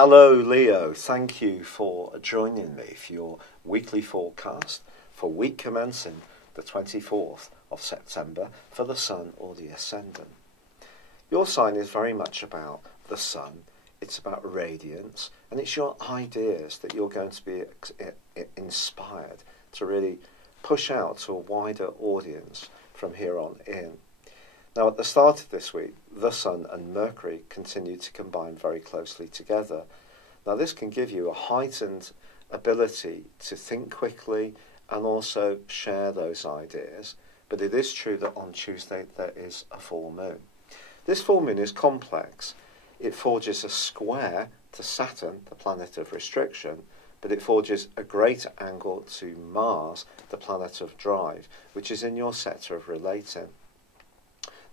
Hello Leo, thank you for joining me for your weekly forecast for week commencing the 24th of September for the Sun or the Ascendant. Your sign is very much about the Sun, it's about radiance, and it's your ideas that you're going to be inspired to really push out to a wider audience from here on in. Now, at the start of this week, the Sun and Mercury continue to combine very closely together. Now, this can give you a heightened ability to think quickly and also share those ideas. But it is true that on Tuesday there is a full moon. This full moon is complex. It forges a square to Saturn, the planet of restriction, but it forges a great angle to Mars, the planet of drive, which is in your sector of relating.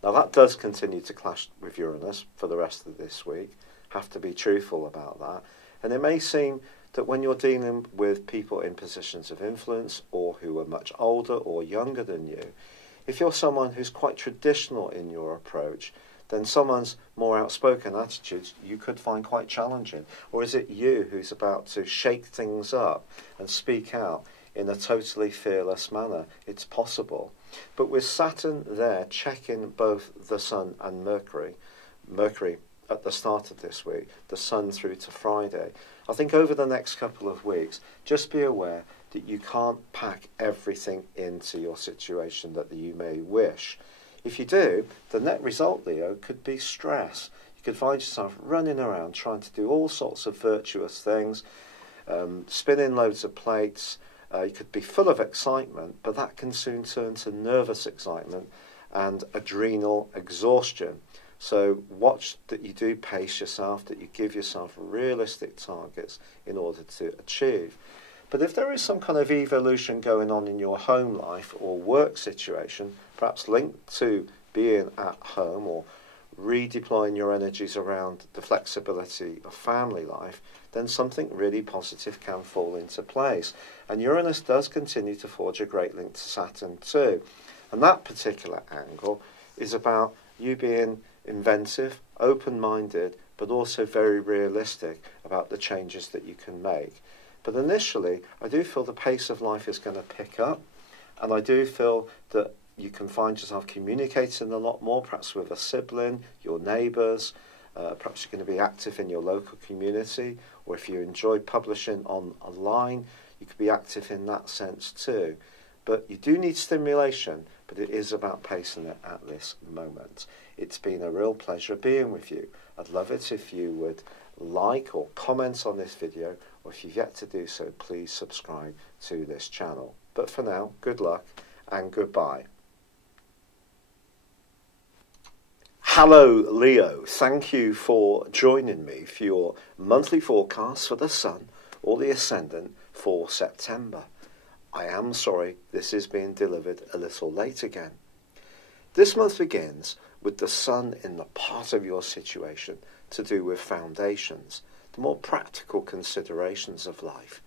Now that does continue to clash with Uranus for the rest of this week. Have to be truthful about that. And it may seem that when you're dealing with people in positions of influence or who are much older or younger than you, if you're someone who's quite traditional in your approach, then someone's more outspoken attitudes you could find quite challenging. Or is it you who's about to shake things up and speak out in a totally fearless manner? It's possible. But with Saturn there checking both the Sun and Mercury at the start of this week, the Sun through to Friday, I think over the next couple of weeks, just be aware that you can't pack everything into your situation that you may wish. If you do, the net result, Leo, could be stress. You could find yourself running around trying to do all sorts of virtuous things, spinning loads of plates. You could be full of excitement, but that can soon turn to nervous excitement and adrenal exhaustion. So watch that you do pace yourself, that you give yourself realistic targets in order to achieve. But if there is some kind of evolution going on in your home life or work situation, perhaps linked to being at home or redeploying your energies around the flexibility of family life, then something really positive can fall into place. And Uranus does continue to forge a great link to Saturn too. And that particular angle is about you being inventive, open-minded, but also very realistic about the changes that you can make. But initially, I do feel the pace of life is going to pick up, and I do feel that you can find yourself communicating a lot more, perhaps with a sibling, your neighbours, perhaps you're going to be active in your local community, or if you enjoy publishing online, you could be active in that sense too. But you do need stimulation, but it is about pacing it at this moment. It's been a real pleasure being with you. I'd love it if you would like or comment on this video, or if you've yet to do so, please subscribe to this channel. But for now, good luck and goodbye. Hello Leo, thank you for joining me for your monthly forecast for the Sun or the Ascendant for September. I am sorry this is being delivered a little late again. This month begins with the Sun in the part of your situation to do with foundations, the more practical considerations of life,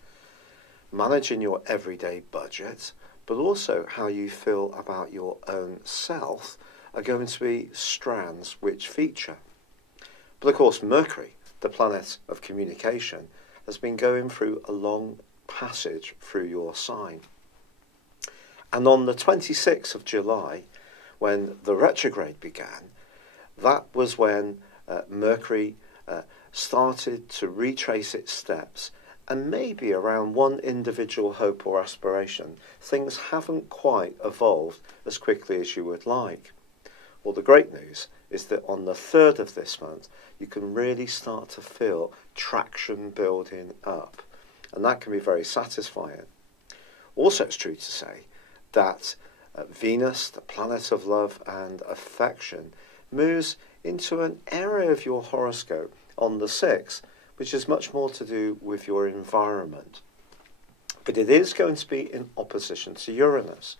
managing your everyday budget, but also how you feel about your own self are going to be strands which feature. But of course, Mercury, the planet of communication, has been going through a long passage through your sign. And on the 26th of July, when the retrograde began, that was when Mercury started to retrace its steps, and maybe around one individual hope or aspiration, things haven't quite evolved as quickly as you would like. Well, the great news is that on the 3rd of this month, you can really start to feel traction building up, and that can be very satisfying. Also, it's true to say that Venus, the planet of love and affection, moves into an area of your horoscope on the 6th, which is much more to do with your environment. But it is going to be in opposition to Uranus.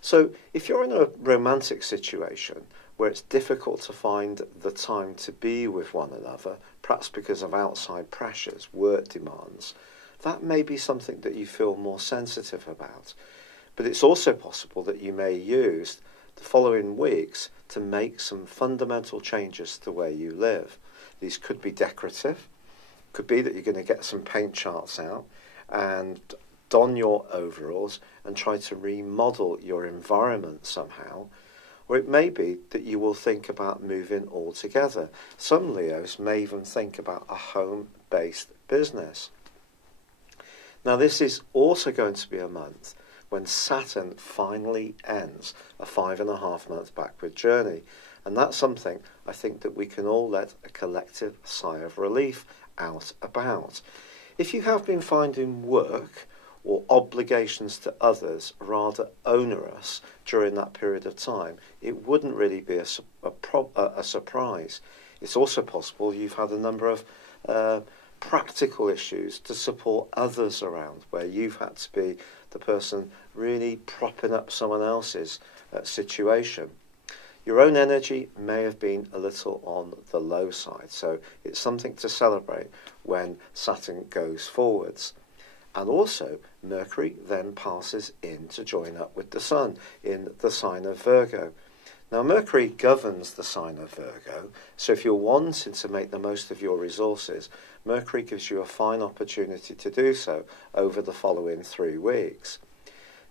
So if you're in a romantic situation where it's difficult to find the time to be with one another, perhaps because of outside pressures, work demands, that may be something that you feel more sensitive about. But it's also possible that you may use the following weeks to make some fundamental changes to the way you live. These could be decorative, Could be that you're going to get some paint charts out and don your overalls and try to remodel your environment somehow. Or it may be that you will think about moving altogether. Some Leos may even think about a home-based business. Now, this is also going to be a month when Saturn finally ends a 5.5-month backward journey. And that's something I think that we can all let a collective sigh of relief out about. If you have been finding work or obligations to others rather onerous during that period of time, it wouldn't really be a surprise. It's also possible you've had a number of practical issues to support others around, where you've had to be the person really propping up someone else's situation. Your own energy may have been a little on the low side, so it's something to celebrate when Saturn goes forwards. And also, Mercury then passes in to join up with the Sun in the sign of Virgo. Now, Mercury governs the sign of Virgo, so if you're wanting to make the most of your resources, Mercury gives you a fine opportunity to do so over the following 3 weeks.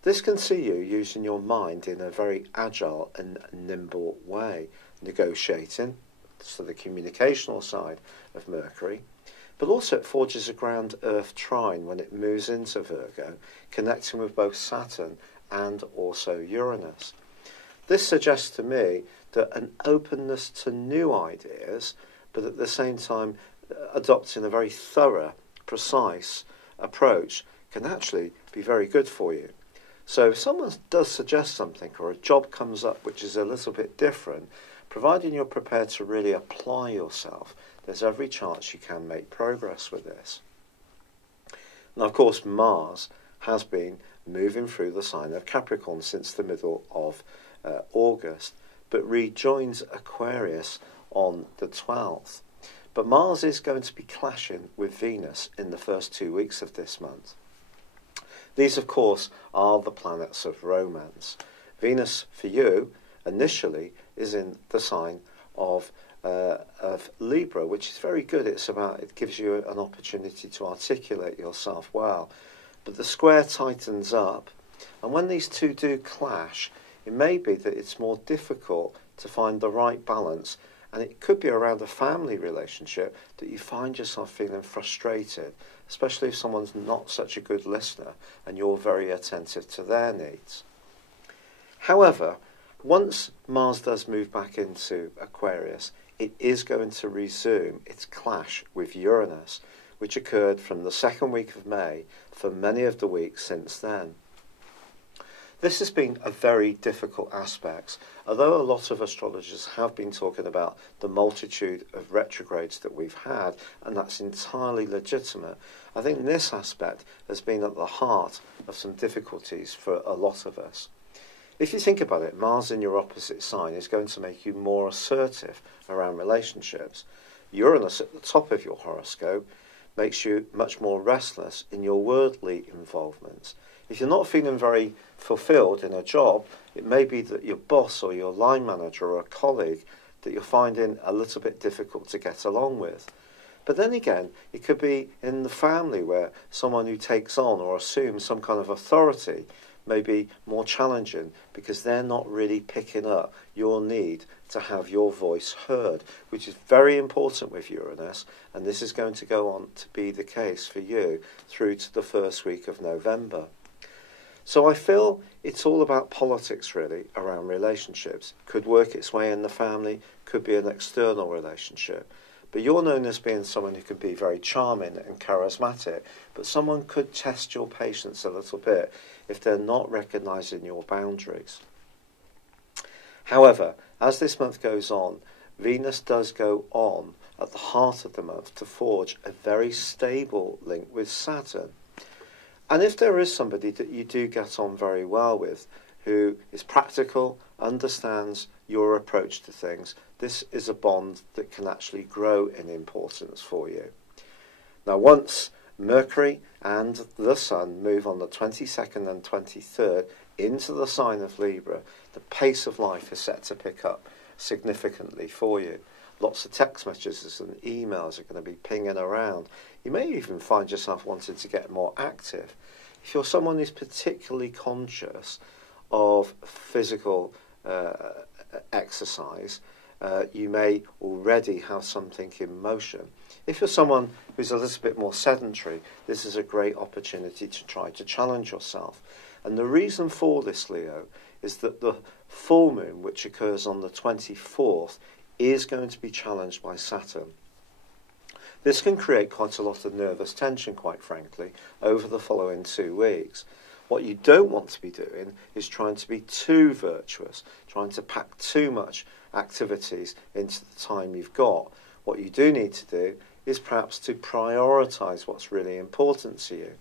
This can see you using your mind in a very agile and nimble way, negotiating, so the communicational side of Mercury, but also it forges a ground-earth trine when it moves into Virgo, connecting with both Saturn and also Uranus. This suggests to me that an openness to new ideas, but at the same time adopting a very thorough, precise approach, can actually be very good for you. So if someone does suggest something or a job comes up which is a little bit different, providing you're prepared to really apply yourself, there's every chance you can make progress with this. Now, of course, Mars has been moving through the sign of Capricorn since the middle of August, but rejoins Aquarius on the 12th. But Mars is going to be clashing with Venus in the first 2 weeks of this month. These, of course, are the planets of romance. Venus, for you, initially, is in the sign of Libra, which is very good. It gives you an opportunity to articulate yourself well. But the square tightens up, and when these two do clash, it may be that it's more difficult to find the right balance, and it could be around a family relationship that you find yourself feeling frustrated, especially if someone's not such a good listener and you're very attentive to their needs. However, once Mars does move back into Aquarius, it is going to resume its clash with Uranus, which occurred from the second week of May for many of the weeks since then. This has been a very difficult aspect. Although a lot of astrologers have been talking about the multitude of retrogrades that we've had, and that's entirely legitimate, I think this aspect has been at the heart of some difficulties for a lot of us. If you think about it, Mars in your opposite sign is going to make you more assertive around relationships. Uranus at the top of your horoscope makes you much more restless in your worldly involvements. If you're not feeling very fulfilled in a job, it may be that your boss or your line manager or a colleague that you're finding a little bit difficult to get along with. But then again, it could be in the family where someone who takes on or assumes some kind of authority may be more challenging because they're not really picking up your need to have your voice heard, which is very important with Uranus, and this is going to go on to be the case for you through to the first week of November. So I feel it's all about politics, really, around relationships. Could work its way in the family, could be an external relationship. But you're known as being someone who can be very charming and charismatic, but someone could test your patience a little bit if they're not recognising your boundaries. However, as this month goes on, Venus does go on at the heart of the month to forge a very stable link with Saturn. And if there is somebody that you do get on very well with, who is practical, understands your approach to things, this is a bond that can actually grow in importance for you. Now, once Mercury and the Sun move on the 22nd and 23rd into the sign of Libra, the pace of life is set to pick up significantly for you. Lots of text messages and emails are going to be pinging around. You may even find yourself wanting to get more active. If you're someone who's particularly conscious of physical exercise, you may already have something in motion. If you're someone who's a little bit more sedentary, this is a great opportunity to try to challenge yourself. And the reason for this, Leo, is that the full moon, which occurs on the 24th, is going to be challenged by Saturn. This can create quite a lot of nervous tension, quite frankly, over the following 2 weeks. What you don't want to be doing is trying to be too virtuous, trying to pack too much activities into the time you've got. What you do need to do is perhaps to prioritise what's really important to you.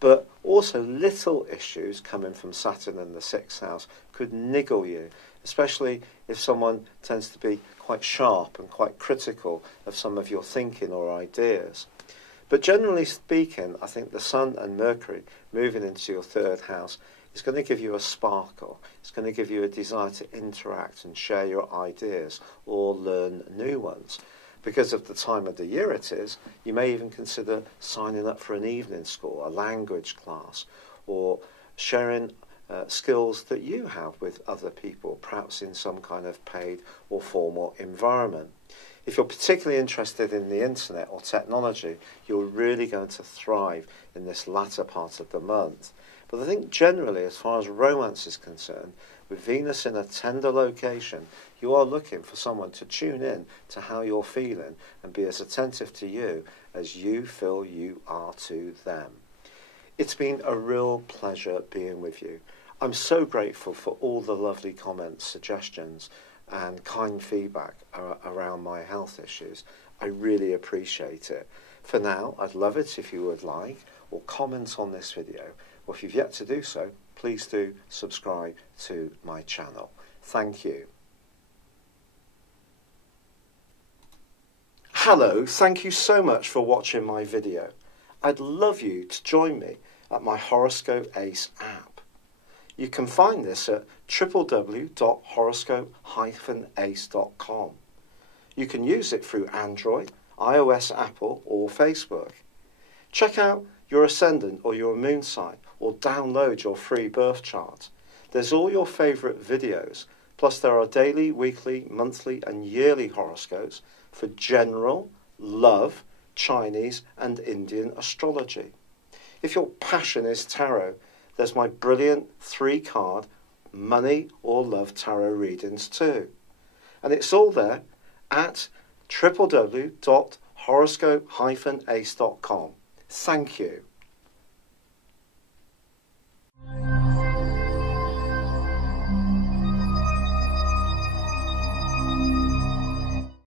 But also little issues coming from Saturn in the 6th house could niggle you, especially if someone tends to be quite sharp and quite critical of some of your thinking or ideas. But generally speaking, I think the Sun and Mercury moving into your 3rd house is going to give you a sparkle. It's going to give you a desire to interact and share your ideas or learn new ones. Because of the time of the year it is, you may even consider signing up for an evening school, a language class, or sharing skills that you have with other people, perhaps in some kind of paid or formal environment. If you're particularly interested in the internet or technology, you're really going to thrive in this latter part of the month. But I think generally, as far as romance is concerned, with Venus in a tender location, you are looking for someone to tune in to how you're feeling and be as attentive to you as you feel you are to them. It's been a real pleasure being with you. I'm so grateful for all the lovely comments, suggestions, and kind feedback around my health issues. I really appreciate it. For now, I'd love it if you would like or comment on this video, or if you've yet to do so, please do subscribe to my channel. Thank you. Hello, thank you so much for watching my video. I'd love you to join me at my Horoscope Ace app. You can find this at www.horoscope-ace.com. You can use it through Android, iOS, Apple, or Facebook. Check out your ascendant or your moon sign, or download your free birth chart. There's all your favourite videos, plus there are daily, weekly, monthly and yearly horoscopes for general, love, Chinese and Indian astrology. If your passion is tarot, there's my brilliant 3-card money or love tarot readings too. And it's all there at www.horoscope-ace.com. Thank you.